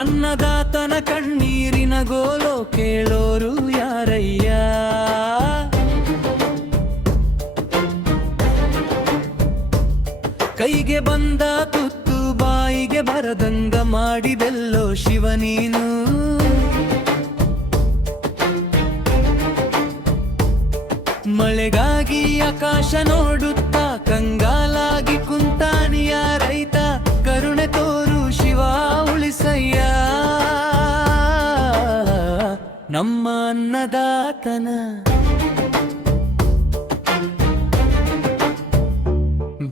ಅನ್ನದಾತನ ಕಣ್ಣೀರಿನ ಗೋಲು ಕೇಳೋರು ಯಾರಯ್ಯ? ಕೈಗೆ ಬಂದ ತುತ್ತು ಬಾಯಿಗೆ ಬರದಂಗ ಮಾಡಿದೆಲ್ಲೋ ಶಿವ ನೀನು. ಮಳೆಗಾಗಿ ಆಕಾಶ ನೋಡುತ್ತಾ ಕಂಗಾಲಾಗಿ ಕುಂತಾನಿಯ ರೈತ, ಕರುಣೆ ತೋರು ಶಿವ ಉಳಿಸಯ್ಯ ನಮ್ಮ ಅನ್ನದಾತನ.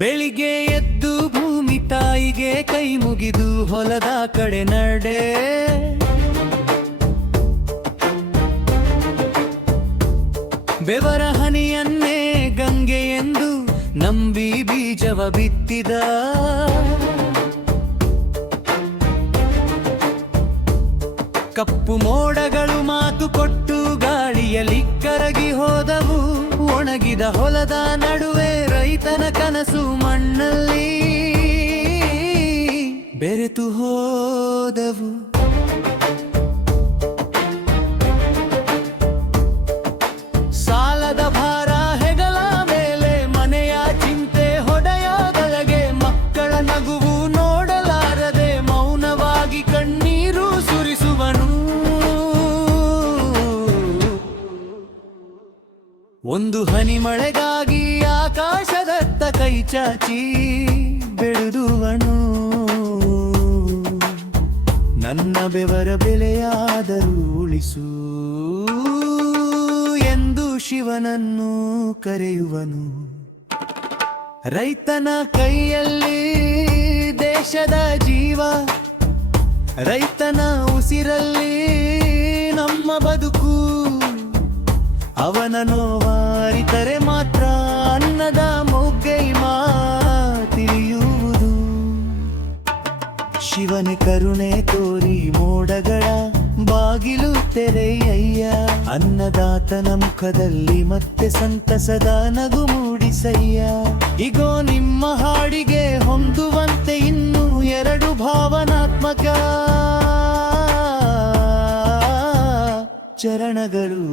ಬೆಳಿಗ್ಗೆ ಎದ್ದು ಭೂಮಿ ತಾಯಿಗೆ ಕೈ ಮುಗಿದು ಹೊಲದ ಕಡೆ ನಡೆ, ಬೆವರ ಹನಿಯನ್ನೇ ಗಂಗೆ ಎಂದು ನಂಬಿ ಬೀಜವ ಬಿತ್ತಿದ. ಕಪ್ಪು ಮೋಡಗಳು ಮಾತು ಕೊಟ್ಟು ಗಾಳಿಯಲ್ಲಿ ಕರಗಿ ಹೋದವು. ಒಣಗಿದ ಹೊಲದ ನಡುವೆ ರೈತನ ಕನಸು ಮಣ್ಣಲ್ಲಿ ಬೆರೆತು ಹೋದವು. ಸಾಲದ ಭಾರ ಹೆಗಲ ಮೇಲೆ, ಮನೆಯ ಚಿಂತೆ ಹೊಡೆಯದೊಳಗೆ, ಮಕ್ಕಳ ನಗುವು ನೋಡಲಾರದೆ ಮೌನವಾಗಿ ಕಣ್ಣೀರು ಸುರಿಸುವನು. ಒಂದು ಹನಿ ಮಳೆಗಾಗಿ ಆಕಾಶದತ್ತ ಕೈ ಚಾಚಿ ಬೆಳೆದುವನು. ನನ್ನ ಬೆವರ ಬೆಲೆಯಾದರೂ ಉಳಿಸು ಎಂದು ಶಿವನನ್ನು ಕರೆಯುವನು. ರೈತನ ಕೈಯಲ್ಲಿ ದೇಶದ ಜೀವ, ರೈತನ ಉಸಿರಲ್ಲಿ ನಮ್ಮ ಬದುಕು. ಅವನ ನೋವಾರಿತರೆ ಮಾತ್ರ ಅನ್ನದ ಮೊಗ್ಗೈಮಾ ತಿಳಿಯುವುದು. ಶಿವನೇ ಕರುಣೆ ತೋರಿ ಮೋಡಗಳ ಬಾಗಿಲು ತೆರೆಯಯ್ಯ, ಅನ್ನದಾತನ ಮುಖದಲ್ಲಿ ಮತ್ತೆ ಸಂತಸದ ನಗು ಮೂಡಿಸಯ್ಯ. ಇಗೋ ನಿಮ್ಮ ಹಾಡಿಗೆ ಹೊಂದುವಂತೆ ಇನ್ನೂ ಎರಡು ಭಾವನಾತ್ಮಕ ಚರಣಗಳು.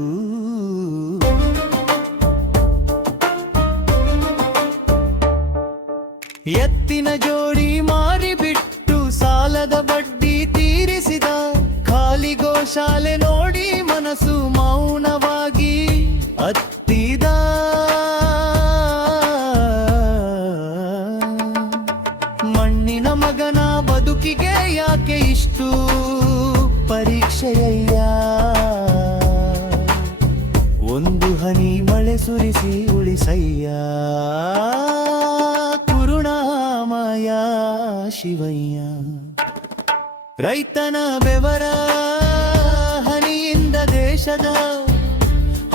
ಎತ್ತಿನ ಜೋಡಿ ಮಾರಿಬಿಟ್ಟು ಸಾಲದ ಬಡ್ಡಿ ತೀರಿಸಿದ, ಖಾಲಿ ಗೋಶಾಲೆ ನೋಡಿ ಮನಸ್ಸು ಮೌನವಾಗಿ ಅತ್ತಿದ. ಮಣ್ಣಿನ ಮಗನ ಬದುಕಿಗೆ ಯಾಕೆ ಇಷ್ಟು ಪರೀಕ್ಷೆಯಯ್ಯ? ಒಂದು ಹನಿ ಮಳೆ ಸುರಿಸಿ ಉಳಿಸಯ್ಯ ಕರುಣಾಮಯ ಶಿವಯ್ಯ. ರೈತನ ಬೆವರ ಹನಿಯಿಂದ ದೇಶದ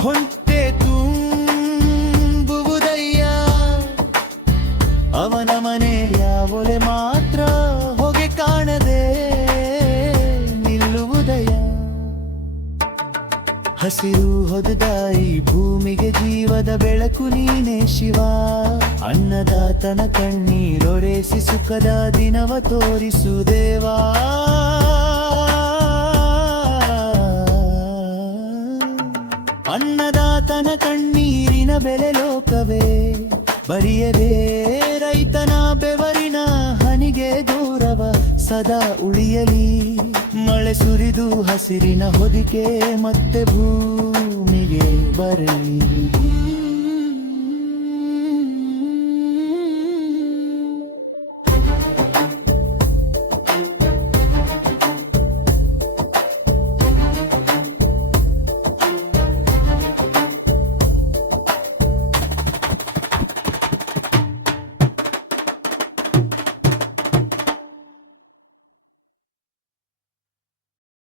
ಹೊಂಟೆ ತುಂಬುವುದಯ್ಯ. ಅವನ ಮನೆಯ ಒಲೆ ಮಾತ್ರ ಹೊಗೆ ಕಾಣದೆ ನಿಲ್ಲುವುದಯ್ಯ. ಹಸಿರು ಹೊದದ ಈ ಭೂಮಿಗೆ ಜೀವದ ಬೆಳಕು ನೀನೇ ಶಿವ. ಅನ್ನದಾತನ ಕಣ್ಣೀರೊರೆಸಿ ಸುಖದ ದಿನವ ತೋರಿಸು ದೇವಾ. ಅನ್ನದಾತನ ಕಣ್ಣೀರಿನ ಬೆಲೆ ಲೋಕವೇ ಬರಿಯದೆ, ರೈತನ ಬೆವರಿನ ಹನಿಗೆ ಗೌರವ ಸದಾ ಉಳಿಯಲಿ. ಮಳೆ ಸುರಿದು ಹಸಿರಿನ ಹೊದಿಕೆ ಮತ್ತೆ ಭೂಮಿಗೆ ಬರಲಿ.